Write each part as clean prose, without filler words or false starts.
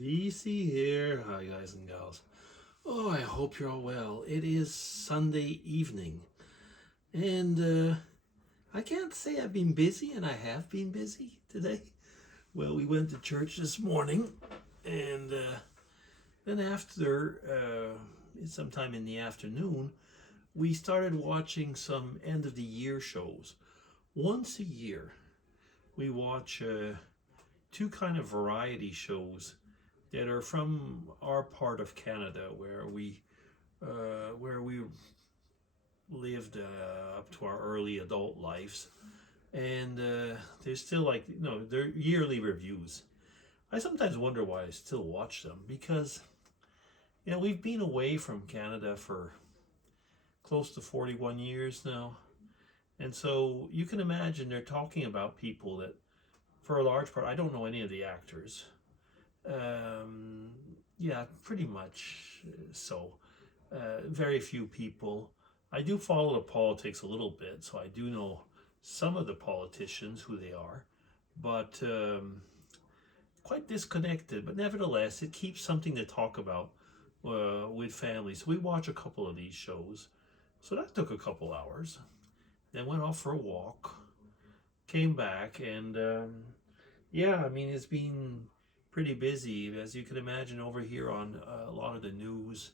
DC here. Hi, guys and gals. Oh, I hope you're all well. It is Sunday evening, and I can't say I've been busy, and I have been busy today. Well, we went to church this morning, and then after, sometime in the afternoon, we started watching some end of the year shows. Once a year, we watch two kind of variety shows that are from our part of Canada where we lived up to our early adult lives, and they're still like they're yearly reviews. I sometimes wonder why I still watch them because we've been away from Canada for close to 41 years now, and so you can imagine they're talking about people that, for a large part, I don't know any of the actors. Um, yeah, pretty much so. Very few people. I do follow the politics a little bit, so I do know some of the politicians, who they are, but quite disconnected. But nevertheless, it keeps something to talk about with families. So we watch a couple of these shows. So that took a couple hours. Then went off for a walk, came back, and yeah, I mean, it's been pretty busy, as you can imagine, over here on a lot of the news.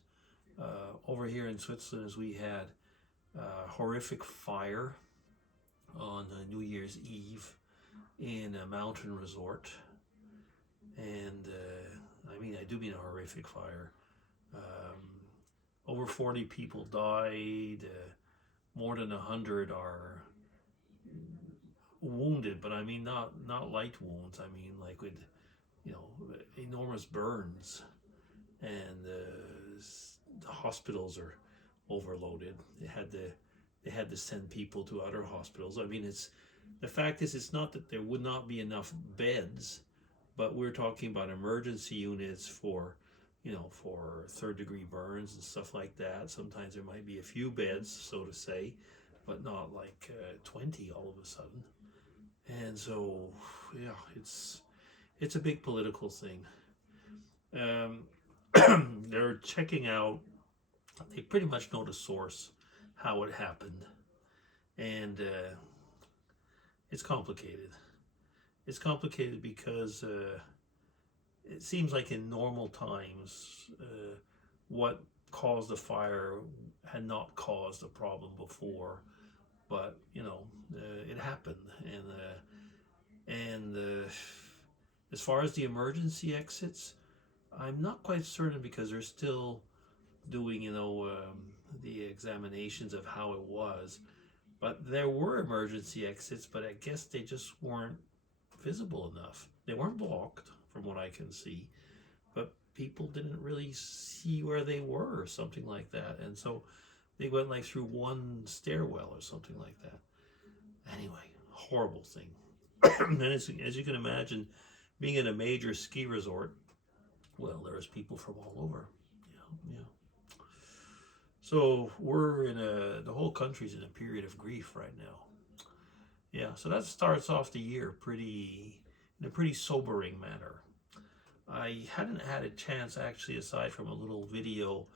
Over here in Switzerland, as we had horrific fire on New Year's Eve in a mountain resort, and I mean, I do mean a horrific fire. Um, Over 40 people died. More than 100 are wounded, but I mean not light wounds. I mean like with you know enormous burns, and the hospitals are overloaded. They had to send people to other hospitals. I mean, the fact is, it's not that there would not be enough beds, but we're talking about emergency units for for third degree burns and stuff like that. Sometimes there might be a few beds, so to say, but not like 20 all of a sudden. And so, yeah, it's a big political thing. Um, they're checking out. They pretty much know the source, how it happened, and it's complicated. It's complicated because it seems like in normal times, what caused the fire had not caused a problem before, but it happened, and as far as the emergency exits, I'm not quite certain because they're still doing the examinations of how it was. But there were emergency exits, but I guess they just weren't visible enough. They weren't blocked, from what I can see, but people didn't really see where they were, or something like that. And so they went like through one stairwell or something like that. Anyway, horrible thing. And as you can imagine, being in a major ski resort, well, there's people from all over. Yeah. So the whole country's in a period of grief right now. Yeah, so that starts off the year in a pretty sobering manner. I hadn't had a chance, actually, aside from a little video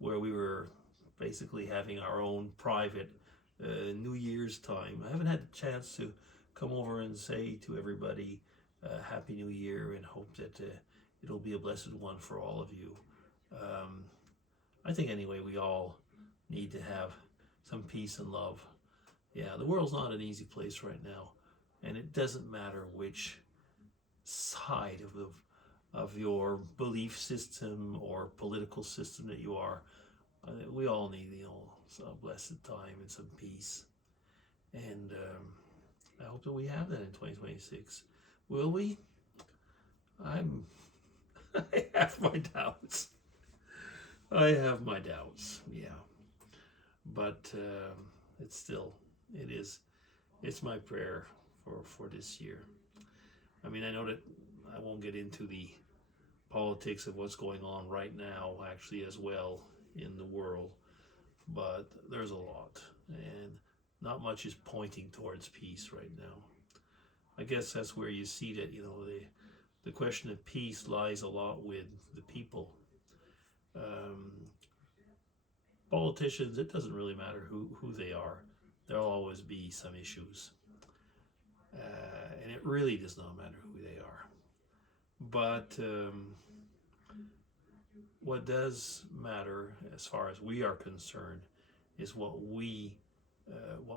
where we were basically having our own private New Year's time. I haven't had a chance to come over and say to everybody Happy New Year, and hope that it'll be a blessed one for all of you. Um, I think, anyway, we all need to have some peace and love. Yeah, the world's not an easy place right now, and it doesn't matter which side of your belief system or political system that you are. We all need some blessed time and some peace, and I hope that we have that in 2026. Will we? I'm. I have my doubts. I have my doubts. Yeah, but it's still it is it's my prayer for this year. I mean, I know that I won't get into the politics of what's going on right now, actually, as well, in the world, but there's a lot, and not much is pointing towards peace right now. I guess that's where you see that the question of peace lies a lot with the people. Um, Politicians, it doesn't really matter who they are. There'll always be some issues. And it really does not matter who they are. But what does matter, as far as we are concerned, is what we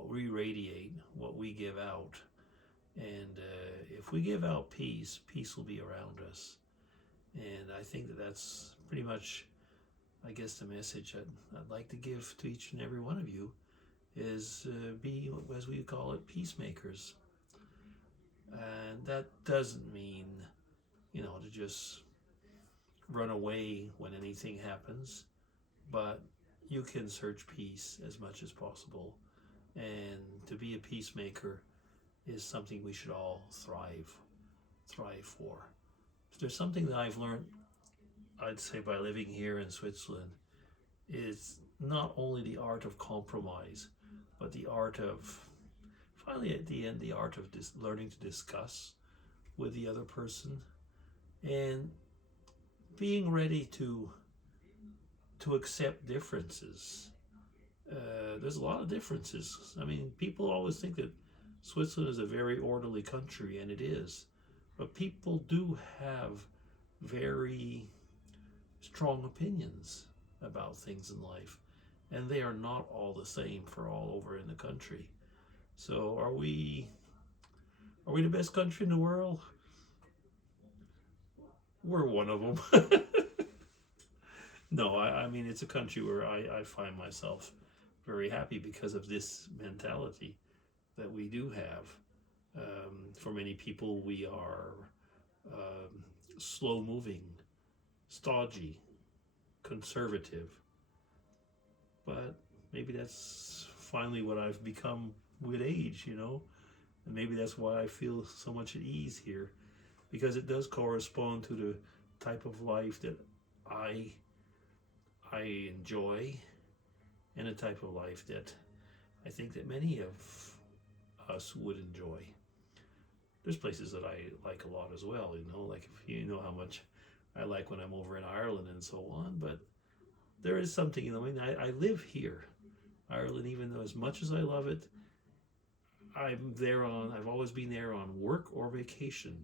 radiate, what we give out. And if we give out peace, peace will be around us. And I think that that's pretty much, I guess, the message I'd like to give to each and every one of you is be, as we call it, peacemakers. And that doesn't mean, to just run away when anything happens, but you can search peace as much as possible. And to be a peacemaker is something we should all thrive for. If there's something that I've learned, I'd say, by living here in Switzerland, is not only the art of compromise, but the art of, finally at the end, the art of learning to discuss with the other person, and being ready to accept differences. There's a lot of differences. I mean, people always think that Switzerland is a very orderly country, and it is. But people do have very strong opinions about things in life, and they are not all the same for all over in the country. So are we the best country in the world? We're one of them. No, I mean, it's a country where I find myself very happy because of this mentality that we do have. For many people, we are slow moving, stodgy, conservative. But maybe that's finally what I've become with age, And maybe that's why I feel so much at ease here, because it does correspond to the type of life that I enjoy, and a type of life that I think that many of us would enjoy. There's places that I like a lot as well, like if you know how much I like when I'm over in Ireland and so on, but there is something, I live here, Ireland, even though as much as I love it, I've always been there on work or vacation.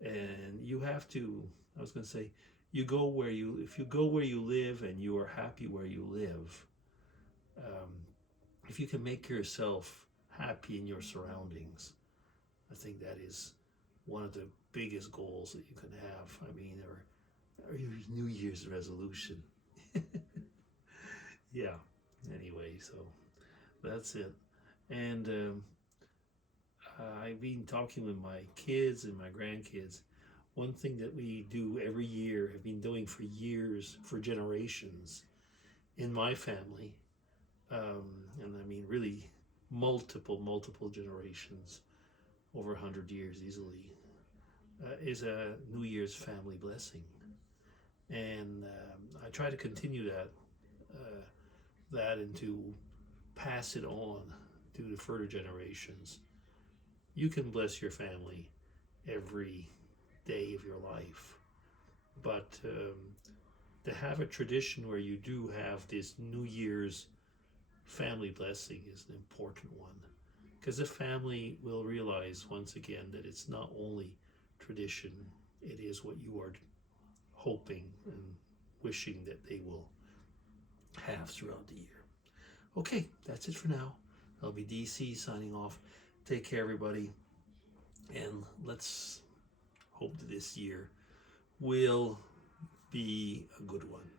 And you have to, I was going to say, if you go where you live and you are happy where you live, if you can make yourself happy in your surroundings, I think that is one of the biggest goals that you can have. I mean, or your New Year's resolution. Yeah. Anyway, so that's it. And I've been talking with my kids and my grandkids. One thing that we do every year, have been doing for years, for generations, in my family, and I mean really multiple generations, over 100 years easily, is a New Year's family blessing. And I try to continue that and to pass it on to the further generations. You can bless your family every day of your life, but to have a tradition where you do have this New Year's family blessing is an important one, because the family will realize once again that it's not only tradition, it is what you are hoping and wishing that they will have throughout the year. Okay, that's it for now. I'll be DC signing off. Take care, everybody, and let's hope that this year will be a good one.